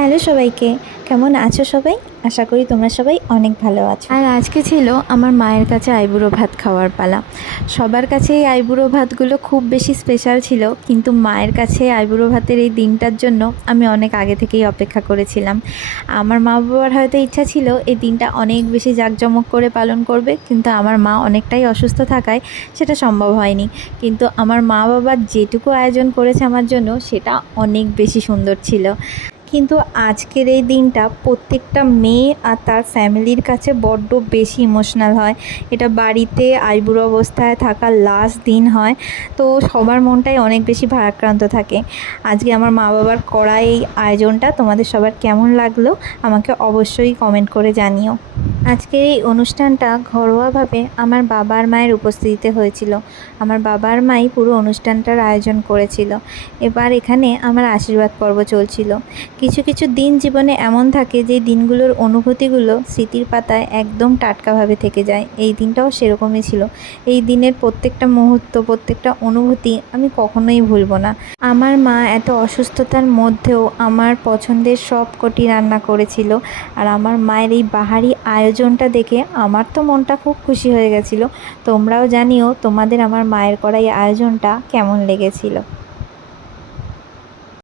Hello সবাইকে, কেমন আছো সবাই? আশা করি তোমরা সবাই অনেক ভালো আছো। আর আজকে ছিল আমার মায়ের কাছে আইবুড়ো ভাত খাওয়ার পালা। সবার কাছে এই আইবুড়ো ভাতগুলো খুব বেশি স্পেশাল ছিল, কিন্তু মায়ের কাছে আইবুড়ো ভাতের এই দিনটার জন্য আমি অনেক আগে থেকেই অপেক্ষা করেছিলাম। আমার মা বাবার হয়তো ইচ্ছা ছিল এই দিনটা অনেক বেশি জাঁকজমক করে পালন করবে, কিন্তু আমার মা অনেকটাই অসুস্থ থাকায় সেটা সম্ভব হয়নি। কিন্তু আমার মা বাবা যেটুকু আয়োজন করেছে আমার জন্য সেটা অনেক বেশি সুন্দর ছিল। কিন্তু আজকের এই দিনটা প্রত্যেকটা মেয়ে আর তার ফ্যামিলির কাছে বড্ড বেশি ইমোশনাল হয়। এটা বাড়িতে আইবুড়ো অবস্থায় থাকার লাস্ট দিন হয়, তো সবার মনটাই অনেক বেশি ভারাক্রান্ত থাকে। আজকে আমার মা বাবার করা এই আয়োজনটা তোমাদের সবার কেমন লাগলো আমাকে অবশ্যই কমেন্ট করে জানিও। আজকের এই অনুষ্ঠানটা ঘরোয়াভাবে আমার বাবার মায়ের উপস্থিতিতে হয়েছিল। আমার বাবার মাই পুরো অনুষ্ঠানটার আয়োজন করেছিল। এবার এখানে আমার আশীর্বাদ পর্ব চলছিল। কিছু কিছু দিন জীবনে এমন থাকে যে দিনগুলোর অনুভূতিগুলো স্মৃতির পাতায় একদম টাটকাভাবে থেকে যায়। এই দিনটাও সেরকমই ছিল। এই দিনের প্রত্যেকটা মুহূর্ত, প্রত্যেকটা অনুভূতি আমি কখনোই ভুলব না। আমার মা এত অসুস্থতার মধ্যেও আমার পছন্দের সব কটি রান্না করেছিল, আর আমার মায়ের এই বাহারি আয়োজনটা দেখে আমার তো মনটা খুব খুশি হয়ে গেছিলো। তোমরাও জানিও তোমাদের আমার মায়ের করা এই আয়োজনটা কেমন লেগেছিল।